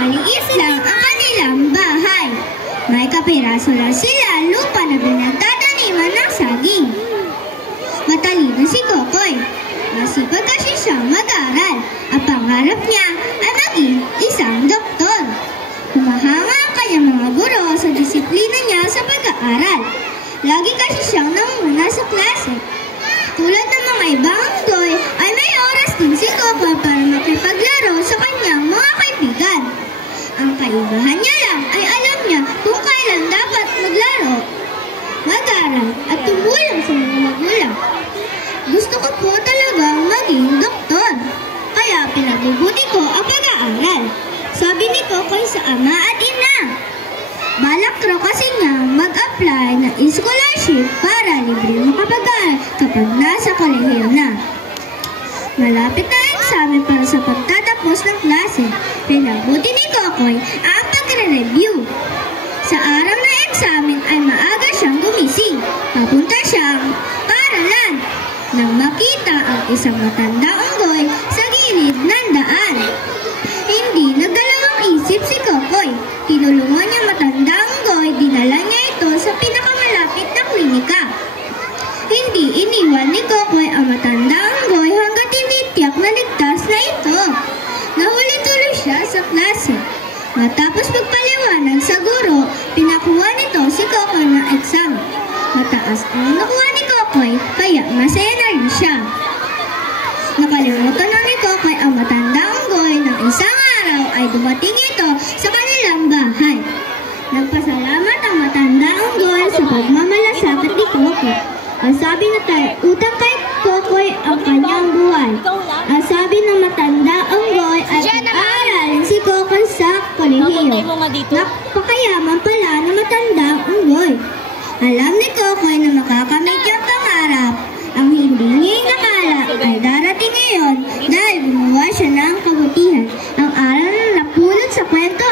Maliit lang ang kanilang bahay. May kapiraso lang sila lupa na pinagtataniman ng saging. Matalino si Kokoy. Masipag kasi siyang mag-aral. Ang pangarap niya ay maging isang doktor. Humahanga ang kanyang mga guro sa disiplina niya sa pag-aaral. Lagi kasi siyang nangunguna sa klase. Tulad ng mga ibang unggoy, ay may oras din si Kokoy para makipaglaro sa kanyang mga kaibigan. Ang kaibahan niya lang ay alam niya kung kailan dapat maglaro, mag-aral at tumulong sa mga magulang. Gusto ko po talagang maging doktor, kaya pinabubuti ko ang pag-aaral. Sabi ni Kokoy sa ama at ina. Balak raw kasi niya mag-apply ng scholarship para libre makapag-aral kapag nasa kolehiyo na. Malapit na ang examen para sa pagtatapos ng klase. Pinabuti ni Kokoy ang pagre-review. Sa araw ng examen ay maaga siyang gumising. Papunta siyang paaralan nang makita ang isang matandang unggoy sa gilid ng daan. Hindi nagdalawang isip si Kokoy. Tinulungan niya matandang unggoy, dinala niya ito sa pinakamalapit na klinika. Hindi iniwan ni Kokoy ang matandang unggoy hanggat tinitiyak na ligtas na ito. Nahuli tuloy siya sa klase. Matapos magpaliwanag sa guro, pinakuha nito si Kokoy ng exam. Mataas ang nakuha ni Kokoy, kaya masaya na rin siya. Nakalimutan na ni Kokoy ang matandang unggoy ng isang araw ay dumating ito sa kanilang bahay. Nagpasalamat ang matandang unggoy sa pagmamalasakit ni Kokoy. Ang sabi na tayo, utang kay Kokoy ang kanyang buhay. Ang sabi ng matandang unggoy ay pag-aaralin si Kokoy sa kolehiyo. Napakayaman pala ng matandang unggoy. Alam ni Kokoy na makakamit yung pangarap. Ang hindi niya nakala ay darating ngayon dahil gumawa siya ng kabutihan. Ang aral na napulot sa kwento